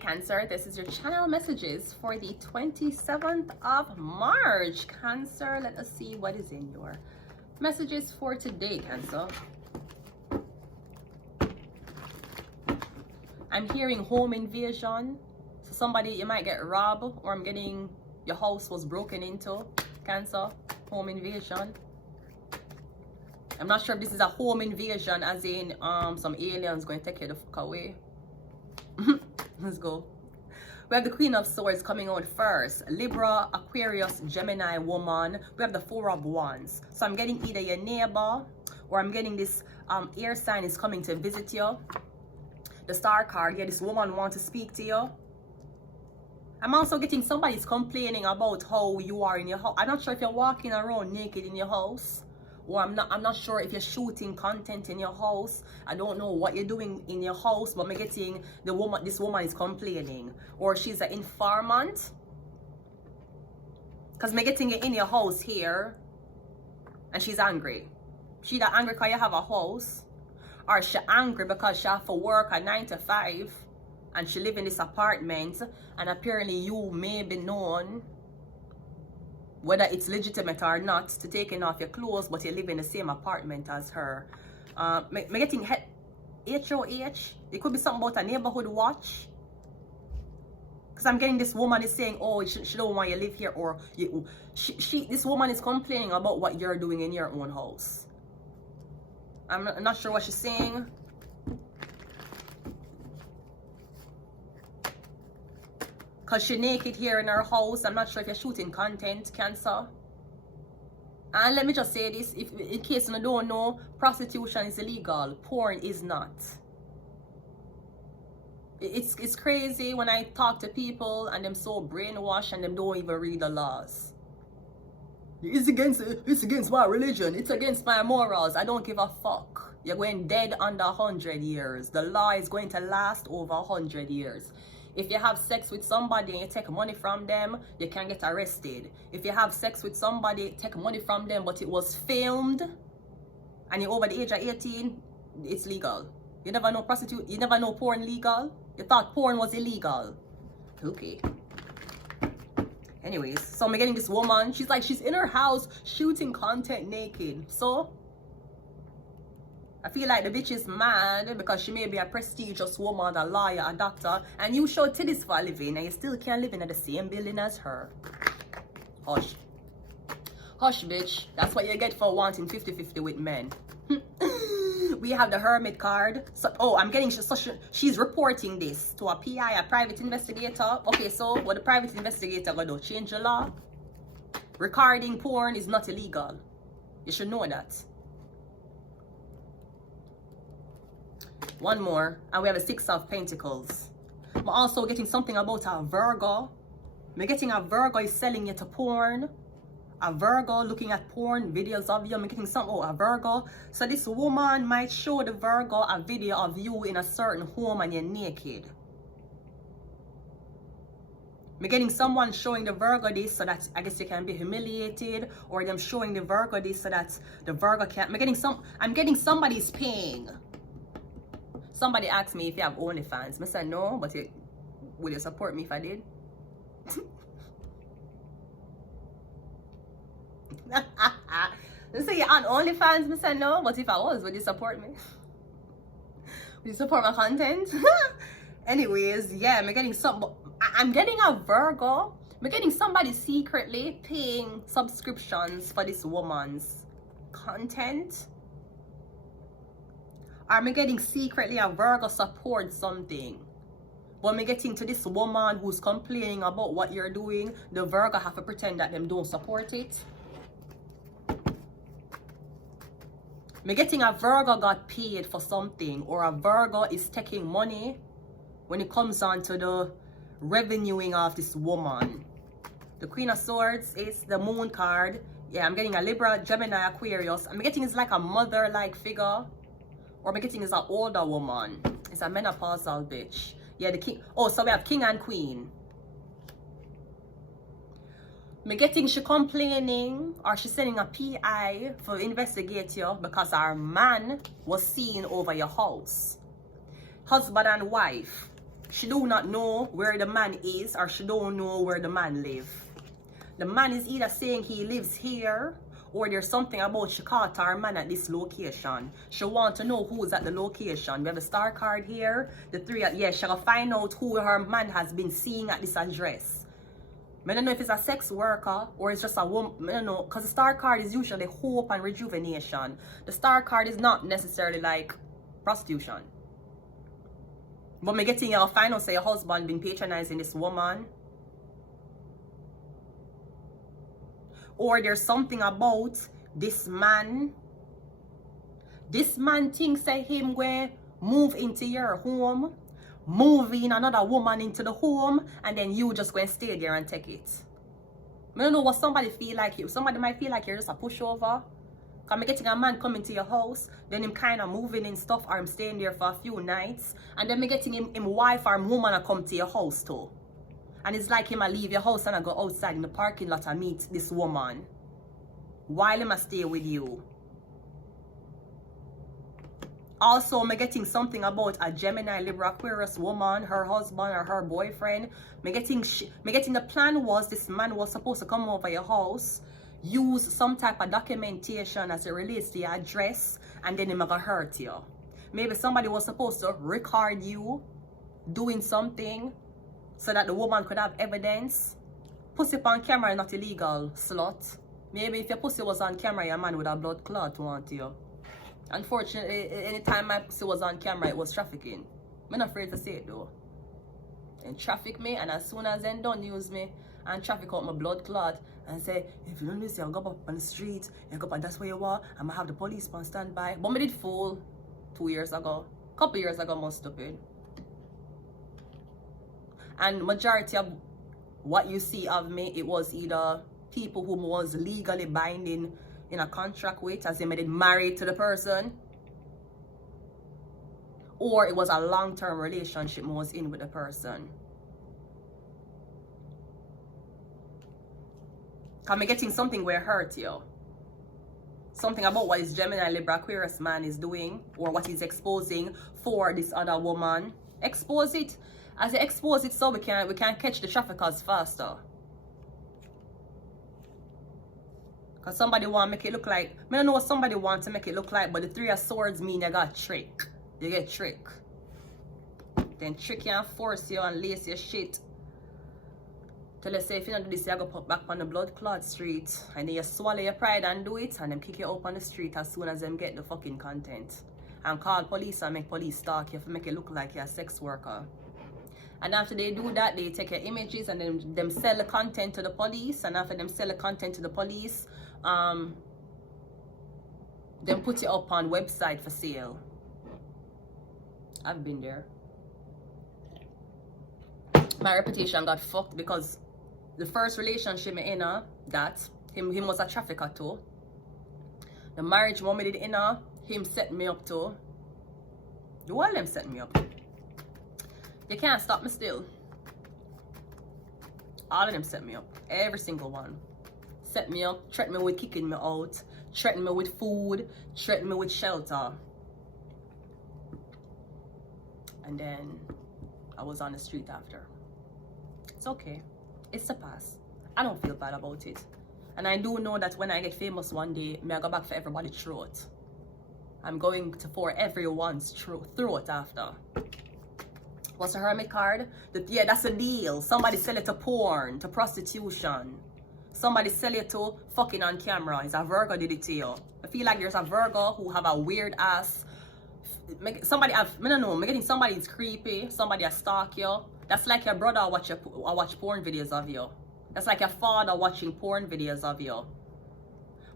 Cancer, this is your channel messages for the 27th of March. Cancer, let us see what is in your messages for today, Cancer. I'm hearing home invasion. So somebody, you might get robbed, or I'm getting your house was broken into. Cancer, home invasion. I'm not sure if this is a home invasion as in some aliens going to take you the fuck away. Let's go. We have the Queen of Swords coming out first. Libra, Aquarius, Gemini woman. We have the Four of Wands. So I'm getting either your neighbor, or I'm getting this air sign is coming to visit you. The Star card, yeah, this woman wants to speak to you. I'm also getting somebody's complaining about how you are in your house. I'm not sure if you're walking around naked in your house, or I'm not sure if you're shooting content in your house. I don't know what you're doing in your house, but I'm getting this woman is complaining, or she's an informant, because I'm getting it in your house here, and she's angry. She's angry because you have a house, or she's angry because she have to work a 9 to 5 and she live in this apartment, and apparently you may be known, whether it's legitimate or not, to taking off your clothes, but you live in the same apartment as her. I'm getting HOH. It could be something about a neighborhood watch, because I'm getting this woman is saying, oh, she don't want you to live here, or this woman is complaining about what you're doing in your own house. I'm not sure what she's saying. Because she's naked here in her house. I'm not sure if you're shooting content, Cancer. And let me just say this, if in case you don't know, prostitution is illegal. Porn is not. It's crazy when I talk to people and them so brainwashed and them don't even read the laws. It's against my religion. It's against my morals. I don't give a fuck. You're going dead under 100 years. The law is going to last over 100 years. If you have sex with somebody and you take money from them, you can get arrested. If you have sex with somebody, take money from them, but it was filmed, and you're over the age of 18, it's legal. You never know you never know porn legal? You thought porn was illegal. Okay. Anyways, so I'm getting this woman. She's in her house shooting content naked. So I feel like the bitch is mad because she may be a prestigious woman, a lawyer, a doctor, and you show titties for a living, and you still can't live in the same building as her. Hush. Hush, bitch. That's what you get for wanting 50-50 with men. We have the Hermit card. So, oh, I'm getting, she's reporting this to a PI, a private investigator. Okay, so what the private investigator gonna do? Change the law? Recording porn is not illegal. You should know that. One more, and we have a Six of Pentacles. I'm also getting something about a Virgo. I'm getting a Virgo is selling you to porn. A Virgo looking at porn videos of you. I'm getting something about a Virgo. So this woman might show the Virgo a video of you in a certain home and you're naked. I'm getting someone showing the Virgo this so that I guess you can be humiliated, or them showing the Virgo this so that the Virgo can't. I'm getting somebody's paying. Somebody asked me if you have OnlyFans. I said no, but would you support me if I did? They say you're on OnlyFans. I said no, but if I was, would you support me? Would you support my content? Anyways, yeah, I'm getting I'm getting a Virgo. I'm getting somebody secretly paying subscriptions for this woman's content. Are me getting secretly a Virgo support something? But me getting to this woman who's complaining about what you're doing, the Virgo have to pretend that them don't support it. Me getting a Virgo got paid for something, or a Virgo is taking money when it comes on to the revenuing of this woman. The Queen of Swords is the Moon card. Yeah, I'm getting a Libra, Gemini, Aquarius. I'm getting it's like a mother-like figure. Or I'm getting is an older woman. It's a menopausal bitch. Yeah, the king. Oh, so we have king and queen. Me getting she complaining, or she sending a PI for investigate you because our man was seen over your house. Husband and wife. She do not know where the man is, or she don't know where the man live. The man is either saying he lives here, or there's something about she caught her man at this location. She want to know who's at the location. We have the star card here. The three, yeah, she gonna find out who her man has been seeing at this address. I don't know if it's a sex worker or it's just a woman. I don't know, because the star card is usually hope and rejuvenation. The star card is not necessarily like prostitution. But me getting your final say your husband been patronizing this woman. Or there's something about this man. This man thinks that him going move into your home, moving another woman into the home, and then you just go and stay there and take it. I don't know what somebody feel like. Somebody might feel like you're just a pushover. Cause I'm getting a man coming to your house, then him kind of moving in stuff, or him staying there for a few nights, and then me getting him wife or woman to come to your house too. And it's like him I leave your house and I go outside in the parking lot and meet this woman while him I stay with you. Also, I'm getting something about a Gemini, Libra, Aquarius woman, her husband or her boyfriend. I'm getting the plan was this man was supposed to come over your house, use some type of documentation as it relates to your address, and then him gonna hurt you. Maybe somebody was supposed to record you doing something so that the woman could have evidence. Pussy on camera is not illegal, slut. Maybe if your pussy was on camera, your man would have blood clot want you. Unfortunately, anytime my pussy was on camera, it was trafficking. I'm not afraid to say it though. And traffic me, and as soon as they done use me and traffic out my blood clot and say, if you don't use it, I'll go up on the street, and go up, that's where you are, I'm gonna have the police on standby. But I did fool 2 years ago. Couple years ago, most stupid. And majority of what you see of me, it was either people who was legally binding in a contract with, as they made it married to the person, or it was a long-term relationship I was in with the person. I'm getting something where hurt you. Something about what this Gemini, Libra, Aquarius man is doing, or what he's exposing for this other woman. Expose it. As they expose it, so we can catch the traffickers faster. Because somebody want to make it look like, I don't know what somebody wants to make it look like, but the three of swords mean you got trick. You get trick. Then trick you and force you and lace your shit. Till they say, if you don't do this, you go put back on the blood clot street. And then you swallow your pride and do it, and then kick you up on the street as soon as them get the fucking content. And call police and make police stalk you to make it look like you're a sex worker. And after they do that, they take your images and then them sell the content to the police. And after them sell the content to the police, then put it up on website for sale. I've been there. My reputation got fucked because the first relationship me in that him was a trafficker too. The marriage one me did in him set me up too. The one them set me up. You can't stop me still. All of them set me up. Every single one. Set me up, threatened me with kicking me out, threatened me with food, threatened me with shelter. And then I was on the street after. It's okay. It's the past. I don't feel bad about it. And I do know that when I get famous one day, may I go back for everybody's throat. I'm going to for everyone's throat after. What's a hermit card? Yeah, that's a deal. Somebody sell it to porn, to prostitution. Somebody sell it to fucking on camera. It's a Virgo did it to you. I feel like there's a Virgo who have a weird ass. Somebody have, I don't know, I'm getting somebody's creepy. Somebody a stalk you. That's like your brother watch porn videos of you. That's like your father watching porn videos of you.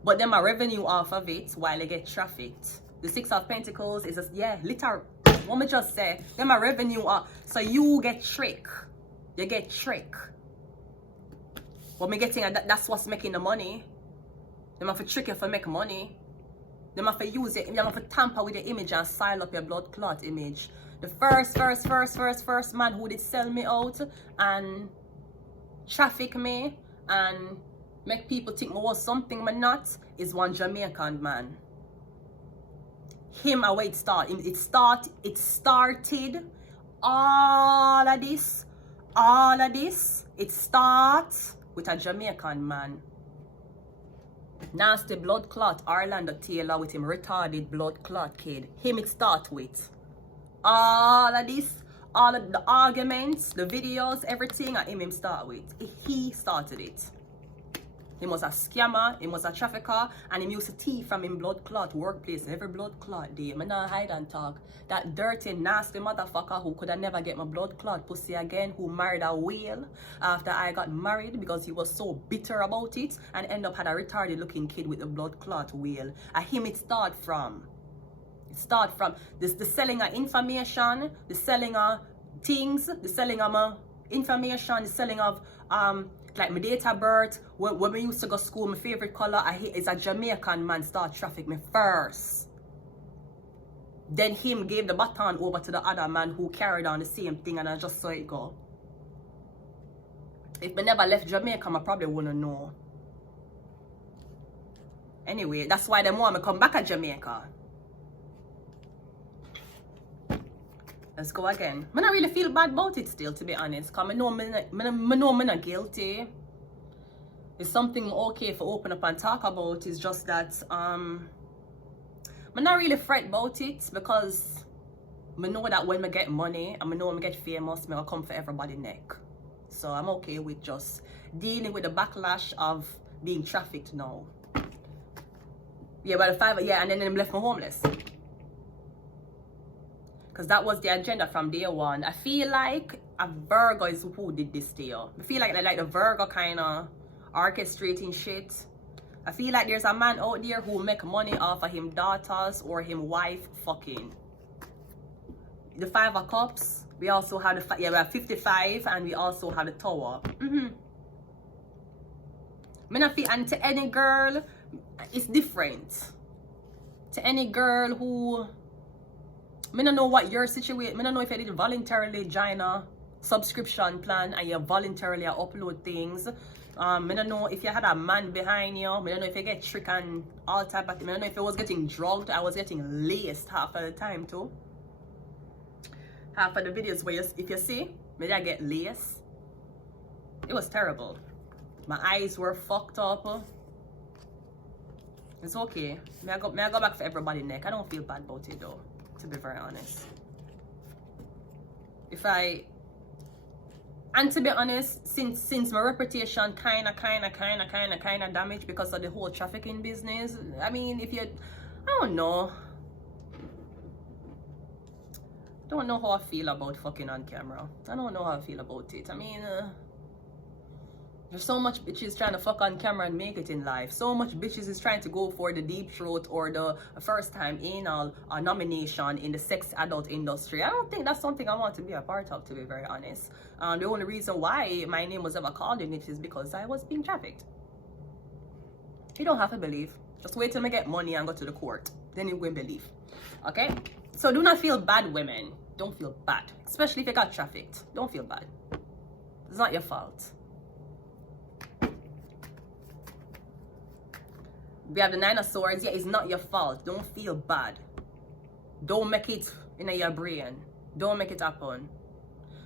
But then my revenue off of it while they get trafficked. The Six of Pentacles is just, yeah, literal. What me just say, then my revenue up. So you get trick. You get trick. What me getting, that's what's making the money. Them have to trick you for make money. Them have to use it, them have to tamper with the image and style up your blood clot image. The first man who did sell me out and traffic me and make people think I was something but not is one Jamaican man. Him away it started all of this, it starts with a Jamaican man. Nasty blood clot, Orlando Taylor with him retarded blood clot kid. Him it start with. All of this, all of the arguments, the videos, everything at him start with. He started it. He was a scammer, he was a trafficker, and he used to thief from him blood clot workplace. Every blood clot day. I not hide and talk. That dirty, nasty motherfucker who could have never get my blood clot pussy again, who married a whale after I got married because he was so bitter about it and end up had a retarded looking kid with the blood clot whale. And him it start from. It start from this, the selling of information, the selling of things, the selling of information, the selling of like my date of birth. When we used to go to school, my favorite color is a Jamaican man start traffic me first. Then him gave the baton over to the other man who carried on the same thing, and I just saw it go. If I never left Jamaica, I probably wouldn't know. Anyway, that's why them want me come back to Jamaica. Let's go again. I don't really feel bad about it still, to be honest. Because I know I'm not guilty. It's something okay for open up and talk about. It's just that I'm not really fret about it, because I know that when I get money and I know when I get famous, I'll come for everybody's neck. So I'm okay with just dealing with the backlash of being trafficked now. Yeah, but and then them left me homeless. Because that was the agenda from day one. I feel like a Virgo is who did this to you. I feel like the Virgo kind of orchestrating shit. I feel like there's a man out there who make money off of him daughters or him wife fucking. The 5 of Cups. We also have the we have 55, and we also have the Tower. And to any girl, it's different. To any girl who, I don't know what your situation. I don't know if you did voluntarily join a subscription plan and you voluntarily upload things. I don't know if you had a man behind you. I don't know if you get tricked and all type of things. I don't know if I was getting drugged. I was getting laced half of the time too. Half of the videos where if you see, maybe I get laced. It was terrible. My eyes were fucked up. It's okay. May I go back for everybody's neck. I don't feel bad about it though, to be very honest. And to be honest, since my reputation kinda damaged because of the whole trafficking business. I mean, I don't know. Don't know how I feel about fucking on camera. I don't know how I feel about it. I mean, there's so much bitches trying to fuck on camera and make it in life. So much bitches is trying to go for the deep throat or the first time anal nomination in the sex adult industry. I don't think that's something I want to be a part of, to be very honest. The only reason why my name was ever called in it is because I was being trafficked. You don't have to believe. Just wait till I get money and go to the court. Then you will believe. Okay? So do not feel bad, women. Don't feel bad. Especially if you got trafficked. Don't feel bad. It's not your fault. We have the 9 of Swords. Yeah, it's not your fault. Don't feel bad. Don't make it in your brain. Don't make it happen.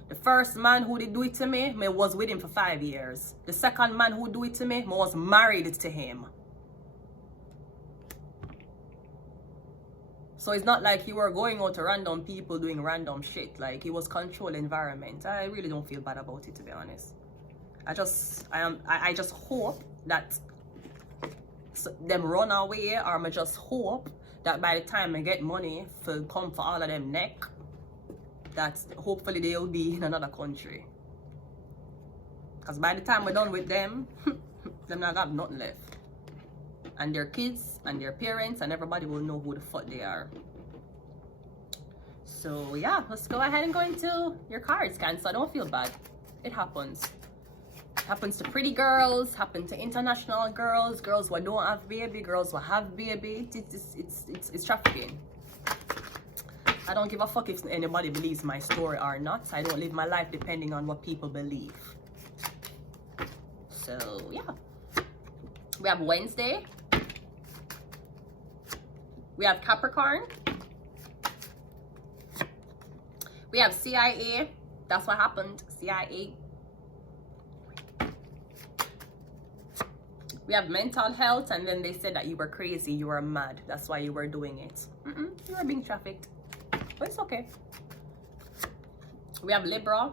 The first man who did do it to me was with him for 5 years. The second man who do it to me was married to him. So it's not like you were going out to random people doing random shit. Like, it was controlled environment. I really don't feel bad about it, to be honest. I just hope that them run away, or I just hope that by the time I get money for come for all of them neck, that hopefully they'll be in another country. Because by the time we're done with them, them not have nothing left. And their kids and their parents and everybody will know who the fuck they are. So yeah, let's go ahead and go into your cards, Cancer. Don't feel bad. It happens. Happens to pretty girls, happen to international girls, girls who don't have baby, girls who have baby. It's trafficking. I don't give a fuck if anybody believes my story or not. I don't live my life depending on what people believe. So yeah, we have Wednesday, we have Capricorn, We have CIA. That's what happened. CIA. We have mental health, and then they said that you were crazy, you were mad. That's why you were doing it. You were being trafficked. But it's okay. We have Libra.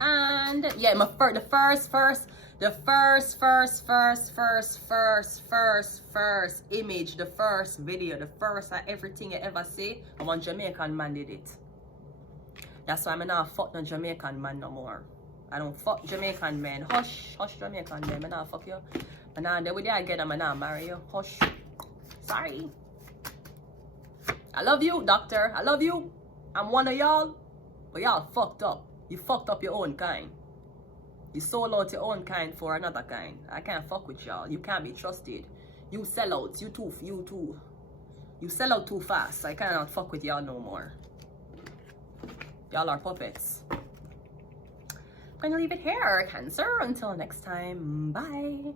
And yeah, the first image, the first video, the first everything you ever say, and one Jamaican man did it. That's why I'm not fuck no Jamaican man no more. I don't fuck Jamaican men. Hush, hush Jamaican men. I'm not fuck you. I'm not there with you again. I'm not marry you. Hush. Sorry. I love you, doctor. I love you. I'm one of y'all. But y'all fucked up. You fucked up your own kind. You sold out your own kind for another kind. I can't fuck with y'all. You can't be trusted. You sell out. You too. You sell out too fast. I cannot fuck with y'all no more. Y'all are puppets. I'm gonna leave it here, Cancer. Until next time, bye.